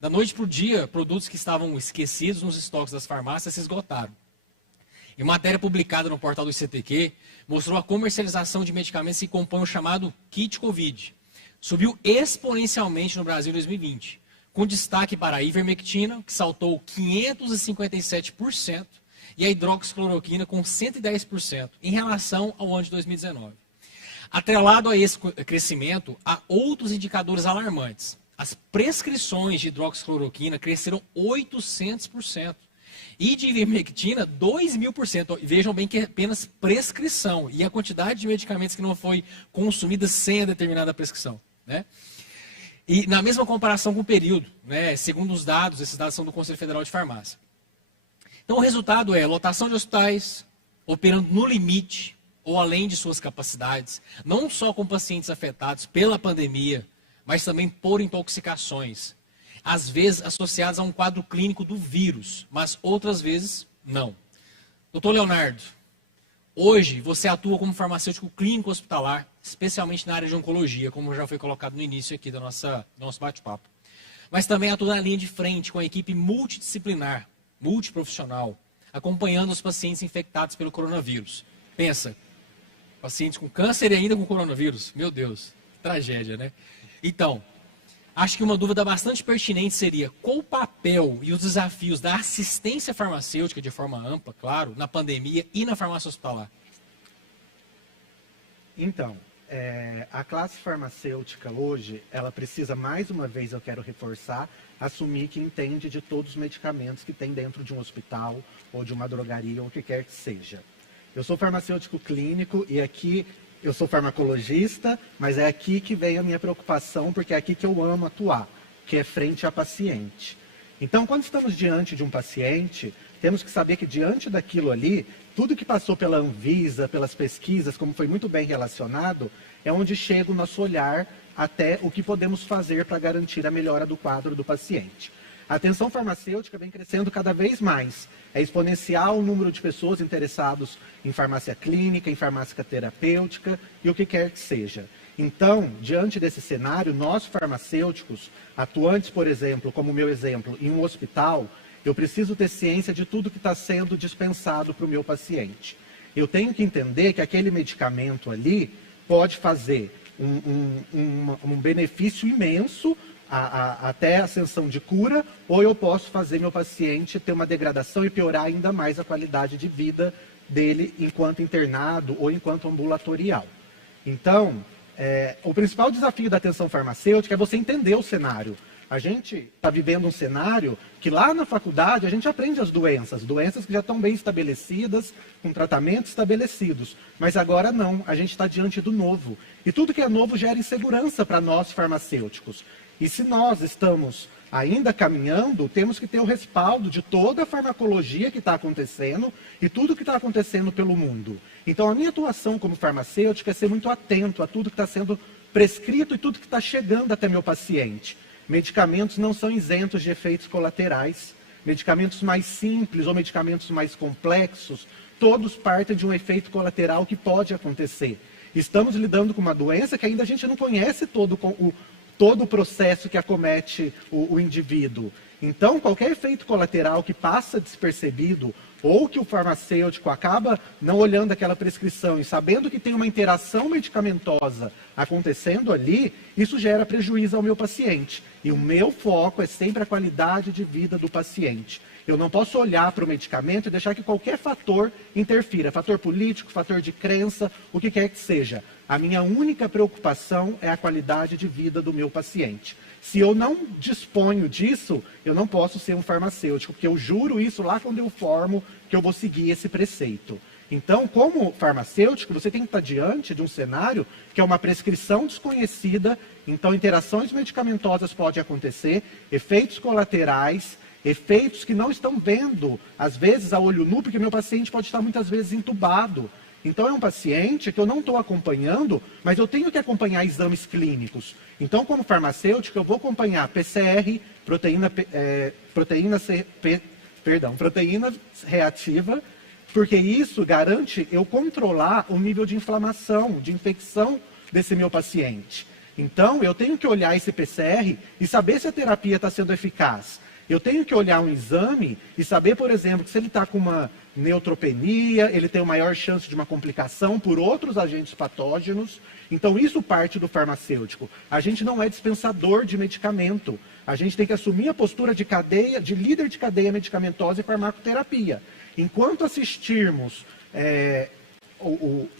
Da noite para o dia, produtos que estavam esquecidos nos estoques das farmácias se esgotaram. E matéria publicada no portal do ICTQ mostrou a comercialização de medicamentos que compõem o chamado kit Covid. Subiu exponencialmente no Brasil em 2020, com destaque para a ivermectina, que saltou 557%, e a hidroxicloroquina com 110% em relação ao ano de 2019. Atrelado a esse crescimento, há outros indicadores alarmantes. As prescrições de hidroxicloroquina cresceram 800%. E de ivermectina, 2.000%. Vejam bem que é apenas prescrição. E a quantidade de medicamentos que não foi consumida sem a determinada prescrição. Né? E na mesma comparação com o período, né, segundo os dados, esses dados são do Conselho Federal de Farmácia. Então o resultado é lotação de hospitais, operando no limite ou além de suas capacidades, não só com pacientes afetados pela pandemia, mas também por intoxicações, às vezes associadas a um quadro clínico do vírus, mas outras vezes não. Doutor Leonardo, hoje você atua como farmacêutico clínico hospitalar, especialmente na área de oncologia, como já foi colocado no início aqui do nosso bate-papo. Mas também atua na linha de frente com a equipe multidisciplinar, multiprofissional, acompanhando os pacientes infectados pelo coronavírus. Pensa, pacientes com câncer e ainda com coronavírus, meu Deus, tragédia, né? Então, acho que uma dúvida bastante pertinente seria qual o papel e os desafios da assistência farmacêutica, de forma ampla, claro, na pandemia e na farmácia hospitalar? Então, a classe farmacêutica hoje, ela precisa, mais uma vez eu quero reforçar, assumir que entende de todos os medicamentos que tem dentro de um hospital ou de uma drogaria ou o que quer que seja. Eu sou farmacêutico clínico e aqui eu sou farmacologista, mas é aqui que vem a minha preocupação, porque é aqui que eu amo atuar, que é frente a paciente. Então, quando estamos diante de um paciente, temos que saber que diante daquilo ali, tudo que passou pela Anvisa, pelas pesquisas, como foi muito bem relacionado, é onde chega o nosso olhar até o que podemos fazer para garantir a melhora do quadro do paciente. A atenção farmacêutica vem crescendo cada vez mais. É exponencial o número de pessoas interessadas em farmácia clínica, em farmácia terapêutica e o que quer que seja. Então, diante desse cenário, nós farmacêuticos, atuantes, por exemplo, como o meu exemplo, em um hospital, eu preciso ter ciência de tudo que está sendo dispensado para o meu paciente. Eu tenho que entender que aquele medicamento ali pode fazer um benefício imenso até a ascensão de cura, ou eu posso fazer meu paciente ter uma degradação e piorar ainda mais a qualidade de vida dele enquanto internado ou enquanto ambulatorial. Então, o principal desafio da atenção farmacêutica é você entender o cenário. A gente está vivendo um cenário que lá na faculdade a gente aprende as doenças que já estão bem estabelecidas, com tratamentos estabelecidos. Mas agora não, a gente está diante do novo. E tudo que é novo gera insegurança para nós farmacêuticos. E se nós estamos ainda caminhando, temos que ter o respaldo de toda a farmacologia que está acontecendo e tudo que está acontecendo pelo mundo. Então a minha atuação como farmacêutico é ser muito atento a tudo que está sendo prescrito e tudo que está chegando até meu paciente. Medicamentos não são isentos de efeitos colaterais. Medicamentos mais simples ou medicamentos mais complexos, todos partem de um efeito colateral que pode acontecer. Estamos lidando com uma doença que ainda a gente não conhece todo o processo que acomete o indivíduo. Então, qualquer efeito colateral que passa despercebido, ou que o farmacêutico acaba não olhando aquela prescrição e sabendo que tem uma interação medicamentosa acontecendo ali, isso gera prejuízo ao meu paciente. E o meu foco é sempre a qualidade de vida do paciente. Eu não posso olhar para o medicamento e deixar que qualquer fator interfira, fator político, fator de crença, o que quer que seja. A minha única preocupação é a qualidade de vida do meu paciente. Se eu não disponho disso, eu não posso ser um farmacêutico, porque eu juro isso lá quando eu formo que eu vou seguir esse preceito. Então, como farmacêutico, você tem que estar diante de um cenário que é uma prescrição desconhecida, então interações medicamentosas podem acontecer, efeitos colaterais, efeitos que não estão vendo, às vezes, a olho nu, porque meu paciente pode estar muitas vezes entubado. Então é um paciente que eu não estou acompanhando, mas eu tenho que acompanhar exames clínicos. Então, como farmacêutico, eu vou acompanhar PCR, proteína reativa, porque isso garante eu controlar o nível de inflamação, de infecção desse meu paciente. Então, eu tenho que olhar esse PCR e saber se a terapia está sendo eficaz. Eu tenho que olhar um exame e saber, por exemplo, que se ele está com uma neutropenia, ele tem uma maior chance de uma complicação por outros agentes patógenos. Então, isso parte do farmacêutico. A gente não é dispensador de medicamento. A gente tem que assumir a postura de cadeia, de líder de cadeia medicamentosa e farmacoterapia. Enquanto assistirmos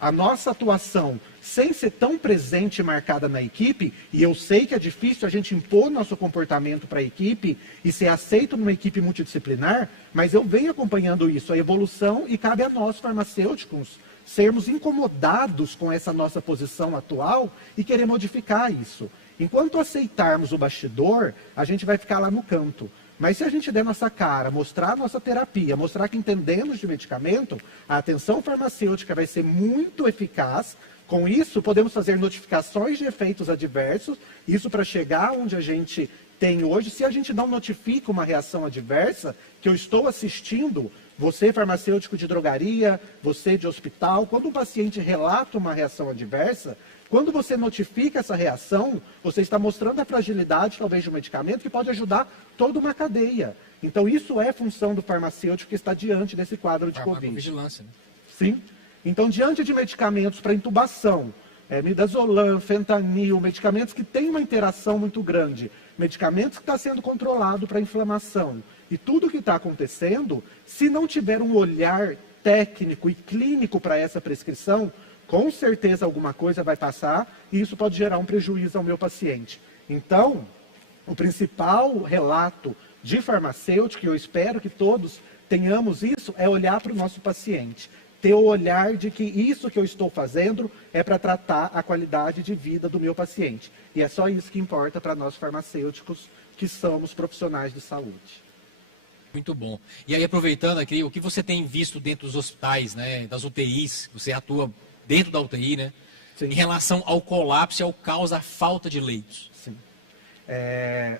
a nossa atuação sem ser tão presente e marcada na equipe, e eu sei que é difícil a gente impor nosso comportamento para a equipe e ser aceito numa equipe multidisciplinar, mas eu venho acompanhando isso, a evolução, e cabe a nós, farmacêuticos, sermos incomodados com essa nossa posição atual e querer modificar isso. Enquanto aceitarmos o bastidor, a gente vai ficar lá no canto. Mas se a gente der nossa cara, mostrar a nossa terapia, mostrar que entendemos de medicamento, a atenção farmacêutica vai ser muito eficaz. Com isso, podemos fazer notificações de efeitos adversos, isso para chegar onde a gente tem hoje. Se a gente não notifica uma reação adversa, que eu estou assistindo, você farmacêutico de drogaria, você de hospital, quando o paciente relata uma reação adversa, quando você notifica essa reação, você está mostrando a fragilidade, talvez, de um medicamento que pode ajudar toda uma cadeia. Então, isso é função do farmacêutico que está diante desse quadro de Covid. Vigilância, né? Sim. Então, diante de medicamentos para intubação, midazolam, fentanil, medicamentos que têm uma interação muito grande, medicamentos que estão sendo controlados para inflamação, e tudo que está acontecendo, se não tiver um olhar técnico e clínico para essa prescrição, com certeza alguma coisa vai passar e isso pode gerar um prejuízo ao meu paciente. Então, o principal relato de farmacêutico, e eu espero que todos tenhamos isso, é olhar para o nosso paciente. Ter o olhar de que isso que eu estou fazendo é para tratar a qualidade de vida do meu paciente. E é só isso que importa para nós farmacêuticos, que somos profissionais de saúde. Muito bom. E aí, aproveitando aqui, o que você tem visto dentro dos hospitais, né, das UTIs, você atua dentro da UTI, né? Sim. Em relação ao colapso e ao caos, à falta de leitos. Sim.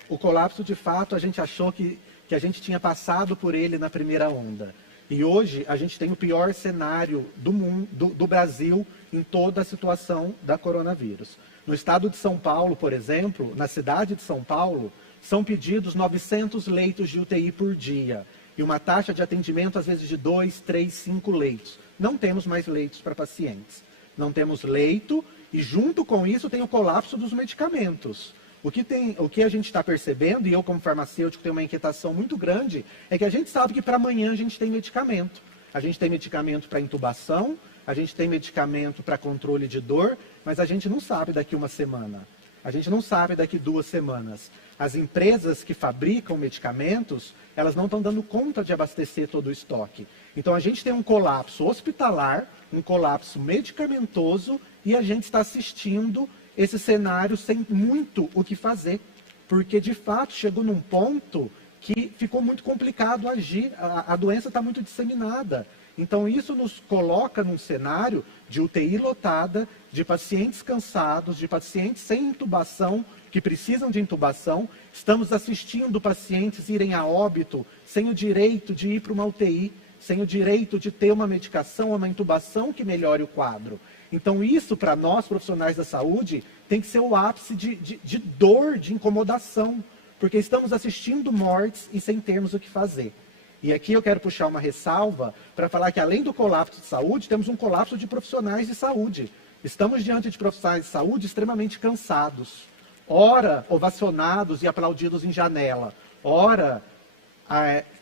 O colapso, de fato, a gente achou que a gente tinha passado por ele na primeira onda. E hoje a gente tem o pior cenário do mundo, do Brasil, em toda a situação da coronavírus. No estado de São Paulo, por exemplo, na cidade de São Paulo, são pedidos 900 leitos de UTI por dia. E uma taxa de atendimento, às vezes, de 2, 3, 5 leitos. Não temos mais leitos para pacientes. Não temos leito e, junto com isso, tem o colapso dos medicamentos. O que a gente está percebendo, e eu como farmacêutico tenho uma inquietação muito grande, é que a gente sabe que para amanhã a gente tem medicamento. A gente tem medicamento para intubação, a gente tem medicamento para controle de dor, mas a gente não sabe daqui uma semana. A gente não sabe daqui 2 semanas. As empresas que fabricam medicamentos, elas não estão dando conta de abastecer todo o estoque. Então a gente tem um colapso hospitalar, um colapso medicamentoso, e a gente está assistindo esse cenário sem muito o que fazer. Porque de fato chegou num ponto que ficou muito complicado agir, a doença está muito disseminada. Então isso nos coloca num cenário de UTI lotada, de pacientes cansados, de pacientes sem intubação, que precisam de intubação. Estamos assistindo pacientes irem a óbito sem o direito de ir para uma UTI, sem o direito de ter uma medicação ou uma intubação que melhore o quadro. Então isso, para nós profissionais da saúde, tem que ser o ápice de dor, de incomodação, porque estamos assistindo mortes e sem termos o que fazer. E aqui eu quero puxar uma ressalva para falar que, além do colapso de saúde, temos um colapso de profissionais de saúde. Estamos diante de profissionais de saúde extremamente cansados, ora ovacionados e aplaudidos em janela, ora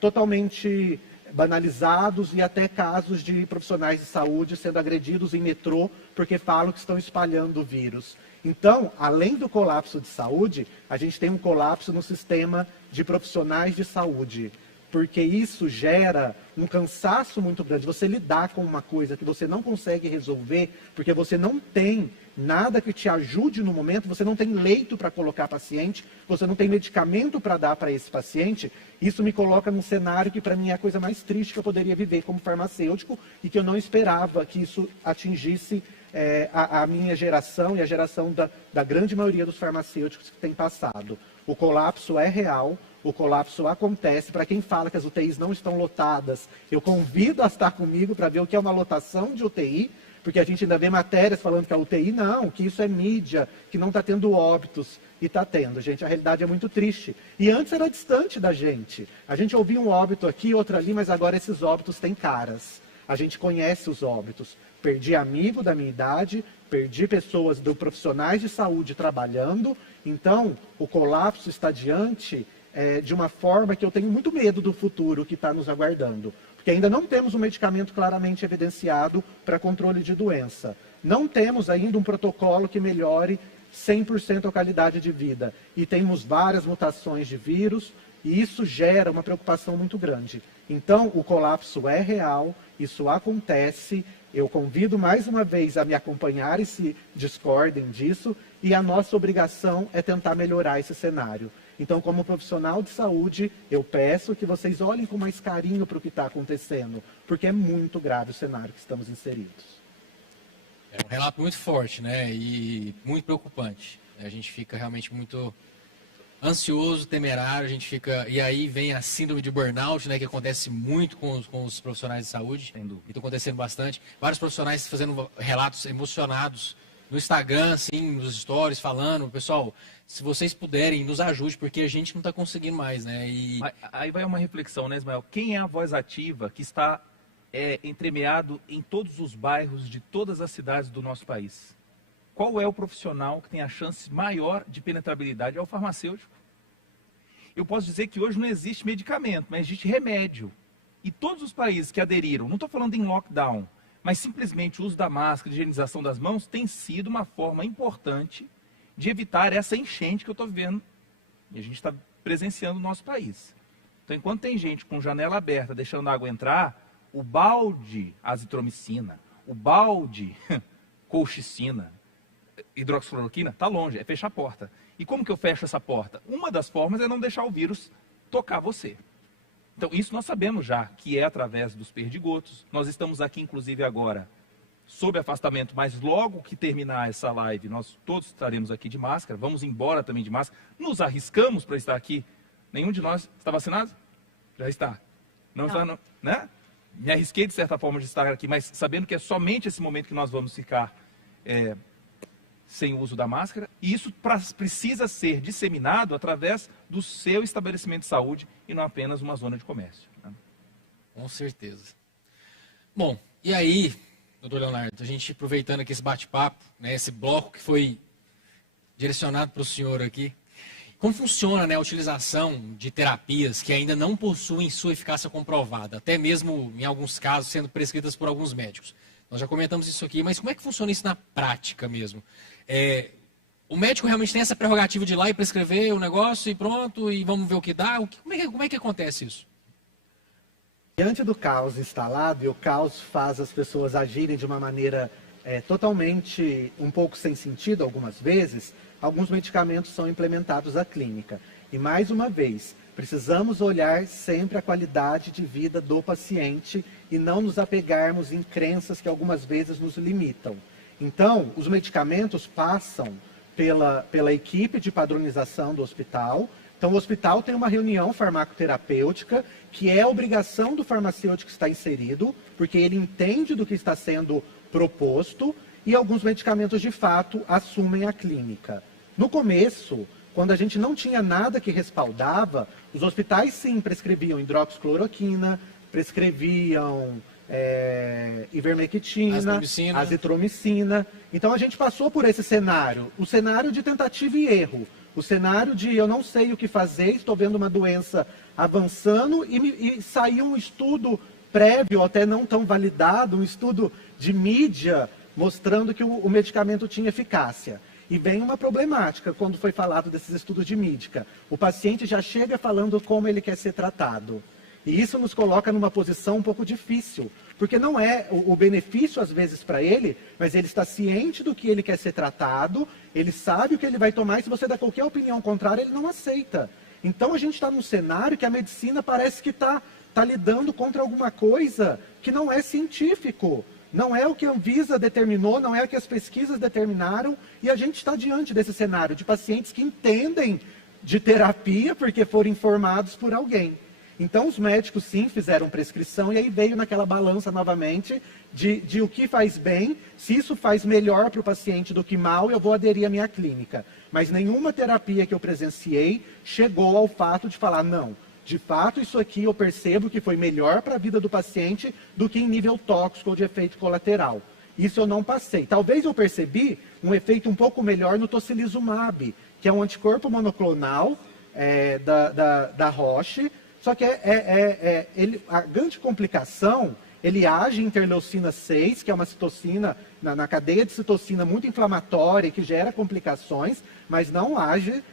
totalmente banalizados, e até casos de profissionais de saúde sendo agredidos em metrô porque falam que estão espalhando o vírus. Então, além do colapso de saúde, a gente tem um colapso no sistema de profissionais de saúde, porque isso gera um cansaço muito grande. Você lidar com uma coisa que você não consegue resolver, porque você não tem nada que te ajude no momento, você não tem leito para colocar paciente, você não tem medicamento para dar para esse paciente, isso me coloca num cenário que para mim é a coisa mais triste que eu poderia viver como farmacêutico, e que eu não esperava que isso atingisse a minha geração e a geração da grande maioria dos farmacêuticos que tem passado. O colapso é real, o colapso acontece. Para quem fala que as UTIs não estão lotadas, eu convido a estar comigo para ver o que é uma lotação de UTI, Porque a gente ainda vê matérias falando que a UTI não, que isso é mídia, que não está tendo óbitos. E está tendo, gente. A realidade é muito triste. E antes era distante da gente. A gente ouvia um óbito aqui, outro ali, mas agora esses óbitos têm caras. A gente conhece os óbitos. Perdi amigo da minha idade, perdi pessoas profissionais de saúde trabalhando. Então, o colapso está diante de uma forma que eu tenho muito medo do futuro que está nos aguardando. Porque ainda não temos um medicamento claramente evidenciado para controle de doença. Não temos ainda um protocolo que melhore 100% a qualidade de vida. E temos várias mutações de vírus, e isso gera uma preocupação muito grande. Então, o colapso é real, isso acontece. Eu convido mais uma vez a me acompanhar e se discordem disso, e a nossa obrigação é tentar melhorar esse cenário. Então, como profissional de saúde, eu peço que vocês olhem com mais carinho para o que está acontecendo, porque é muito grave o cenário que estamos inseridos. É um relato muito forte, né? E muito preocupante. A gente fica realmente muito ansioso, temerário, a gente fica... E aí vem a síndrome de burnout, né? Que acontece muito com os profissionais de saúde. E está acontecendo bastante. Vários profissionais fazendo relatos emocionados no Instagram, assim, nos stories, falando, pessoal, se vocês puderem, nos ajude, porque a gente não está conseguindo mais, né? E... Aí vai uma reflexão, né, Ismael? Quem é a voz ativa que está entremeado em todos os bairros de todas as cidades do nosso país? Qual é o profissional que tem a chance maior de penetrabilidade? É o farmacêutico. Eu posso dizer que hoje não existe medicamento, mas existe remédio. E todos os países que aderiram, não estou falando em lockdown, mas simplesmente o uso da máscara, de higienização das mãos, tem sido uma forma importante de evitar essa enchente que eu estou vendo e a gente está presenciando no nosso país. Então, enquanto tem gente com janela aberta, deixando a água entrar, o balde azitromicina, o balde colchicina, hidroxicloroquina, está longe, é fechar a porta. E como que eu fecho essa porta? Uma das formas é não deixar o vírus tocar você. Então, isso nós sabemos já, que é através dos perdigotos. Nós estamos aqui, inclusive, agora, sob afastamento, mas logo que terminar essa live, nós todos estaremos aqui de máscara, vamos embora também de máscara. Nos arriscamos para estar aqui. Nenhum de nós está vacinado? Já está. Não está, não, né? Me arrisquei, de certa forma, de estar aqui, mas sabendo que é somente esse momento que nós vamos ficar sem o uso da máscara, e isso precisa ser disseminado através do seu estabelecimento de saúde e não apenas uma zona de comércio. Né? Com certeza. Bom, e aí, doutor Leonardo, a gente aproveitando aqui esse bate-papo, né, esse bloco que foi direcionado para o senhor aqui, como funciona, né, a utilização de terapias que ainda não possuem sua eficácia comprovada, até mesmo, em alguns casos, sendo prescritas por alguns médicos? Nós já comentamos isso aqui, mas como é que funciona isso na prática mesmo? O médico realmente tem essa prerrogativa de ir lá e prescrever o negócio e pronto, e vamos ver o que dá? Como é que acontece isso? Diante do caos instalado, e o caos faz as pessoas agirem de uma maneira totalmente, um pouco sem sentido algumas vezes, alguns medicamentos são implementados à clínica. E mais uma vez, precisamos olhar sempre a qualidade de vida do paciente e não nos apegarmos em crenças que algumas vezes nos limitam. Então, os medicamentos passam pela equipe de padronização do hospital. Então, o hospital tem uma reunião farmacoterapêutica, que é a obrigação do farmacêutico estar inserido, porque ele entende do que está sendo proposto, e alguns medicamentos, de fato, assumem a clínica. No começo, quando a gente não tinha nada que respaldava, os hospitais, sim, prescreviam hidroxicloroquina, prescreviam ivermectina, azitromicina. Então a gente passou por esse cenário, o cenário de tentativa e erro, o cenário de eu não sei o que fazer, estou vendo uma doença avançando e saiu um estudo prévio, até não tão validado, um estudo de mídia mostrando que o medicamento tinha eficácia. E vem uma problemática quando foi falado desses estudos de mídia. O paciente já chega falando como ele quer ser tratado. E isso nos coloca numa posição um pouco difícil, porque não é o benefício às vezes para ele, mas ele está ciente do que ele quer ser tratado, ele sabe o que ele vai tomar, e se você dá qualquer opinião contrária, ele não aceita. Então a gente está num cenário que a medicina parece que está lidando contra alguma coisa que não é científico. Não é o que a Anvisa determinou, não é o que as pesquisas determinaram, e a gente está diante desse cenário de pacientes que entendem de terapia porque foram informados por alguém. Então, os médicos, sim, fizeram prescrição e aí veio naquela balança novamente de o que faz bem. Se isso faz melhor para o paciente do que mal, eu vou aderir à minha clínica. Mas nenhuma terapia que eu presenciei chegou ao fato de falar, não, de fato, isso aqui eu percebo que foi melhor para a vida do paciente do que em nível tóxico ou de efeito colateral. Isso eu não passei. Talvez eu percebi um efeito um pouco melhor no tocilizumab, que é um anticorpo monoclonal da Roche. Só que a grande complicação, ele age em interleucina 6, que é uma citocina, na cadeia de citocina muito inflamatória, que gera complicações, mas não age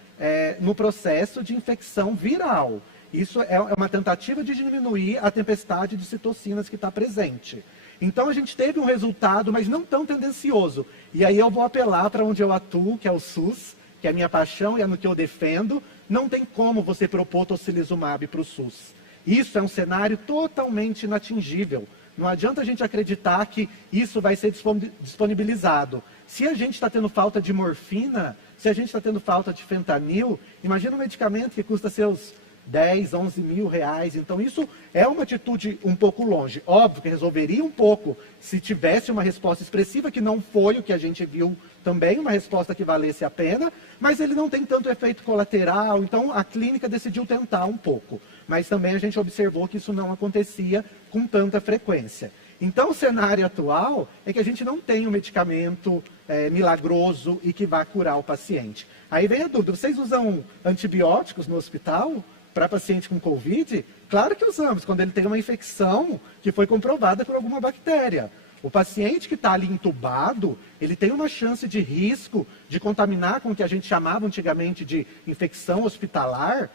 no processo de infecção viral. Isso é uma tentativa de diminuir a tempestade de citocinas que está presente. Então a gente teve um resultado, mas não tão tendencioso. E aí eu vou apelar para onde eu atuo, que é o SUS, que é a minha paixão e é no que eu defendo. Não tem como você propor tocilizumab para o SUS. Isso é um cenário totalmente inatingível. Não adianta a gente acreditar que isso vai ser disponibilizado. Se a gente está tendo falta de morfina, se a gente está tendo falta de fentanil, imagina um medicamento que custa seus 10, 11 mil reais. Então isso é uma atitude um pouco longe. Óbvio que resolveria um pouco se tivesse uma resposta expressiva, que não foi o que a gente viu também, uma resposta que valesse a pena, mas ele não tem tanto efeito colateral, então a clínica decidiu tentar um pouco. Mas também a gente observou que isso não acontecia com tanta frequência. Então o cenário atual é que a gente não tem um medicamento milagroso e que vá curar o paciente. Aí vem a dúvida, vocês usam antibióticos no hospital para paciente com Covid? Claro que usamos, quando ele tem uma infecção que foi comprovada por alguma bactéria. O paciente que está ali entubado, ele tem uma chance de risco de contaminar com o que a gente chamava antigamente de infecção hospitalar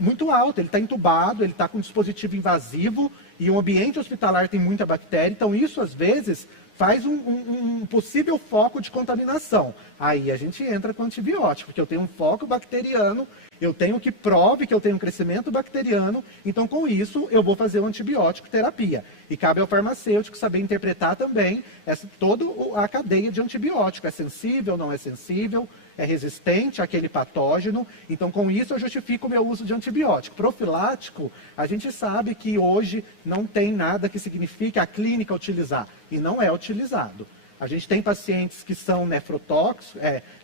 muito alta. Ele está entubado, ele está com um dispositivo invasivo e o ambiente hospitalar tem muita bactéria. Então isso, às vezes, faz um possível foco de contaminação. Aí a gente entra com antibiótico, porque eu tenho um foco bacteriano, eu tenho que prove que eu tenho um crescimento bacteriano, então com isso eu vou fazer uma antibiótico terapia. E cabe ao farmacêutico saber interpretar também toda a cadeia de antibiótico. É sensível, não é sensível, é resistente àquele patógeno. Então com isso eu justifico o meu uso de antibiótico. Profilático, a gente sabe que hoje não tem nada que signifique a clínica utilizar, e não é utilizado. A gente tem pacientes que são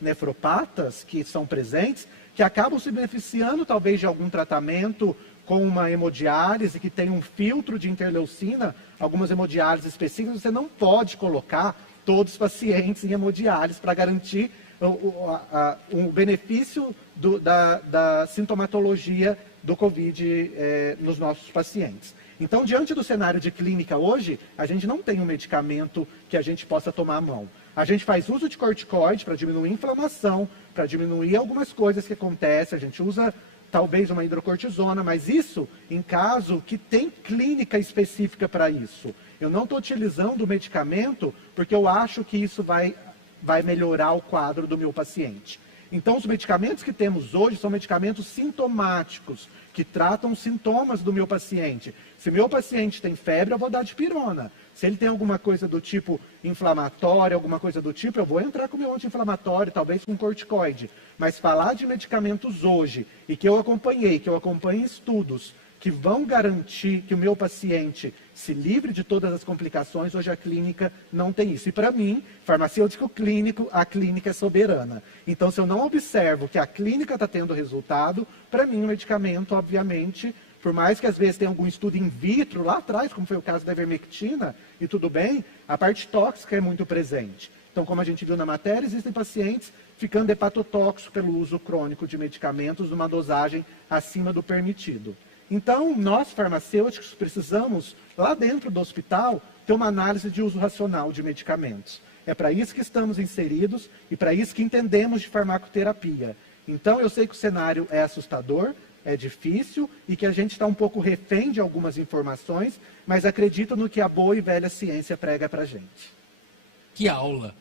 nefropatas, que são presentes, que acabam se beneficiando talvez de algum tratamento com uma hemodiálise, que tem um filtro de interleucina, algumas hemodiálises específicas. Você não pode colocar todos os pacientes em hemodiálise para garantir o benefício da sintomatologia do Covid nos nossos pacientes. Então, diante do cenário de clínica hoje, a gente não tem um medicamento que a gente possa tomar à mão. A gente faz uso de corticoide para diminuir a inflamação, para diminuir algumas coisas que acontecem. A gente usa talvez uma hidrocortisona, mas isso em caso que tem clínica específica para isso. Eu não estou utilizando o medicamento porque eu acho que isso vai melhorar o quadro do meu paciente. Então, os medicamentos que temos hoje são medicamentos sintomáticos, que tratam os sintomas do meu paciente. Se meu paciente tem febre, eu vou dar dipirona. Se ele tem alguma coisa do tipo inflamatória, alguma coisa do tipo, eu vou entrar com o meu anti-inflamatório, talvez com corticoide. Mas falar de medicamentos hoje, e que eu acompanho estudos, que vão garantir que o meu paciente se livre de todas as complicações, hoje a clínica não tem isso. E para mim, farmacêutico clínico, a clínica é soberana. Então, se eu não observo que a clínica está tendo resultado, para mim o medicamento, obviamente, por mais que às vezes tenha algum estudo in vitro lá atrás, como foi o caso da ivermectina, e tudo bem, a parte tóxica é muito presente. Então, como a gente viu na matéria, existem pacientes ficando hepatotóxicos pelo uso crônico de medicamentos numa dosagem acima do permitido. Então, nós farmacêuticos precisamos, lá dentro do hospital, ter uma análise de uso racional de medicamentos. É para isso que estamos inseridos e para isso que entendemos de farmacoterapia. Então, eu sei que o cenário é assustador, é difícil e que a gente está um pouco refém de algumas informações, mas acredito no que a boa e velha ciência prega para a gente. Que aula!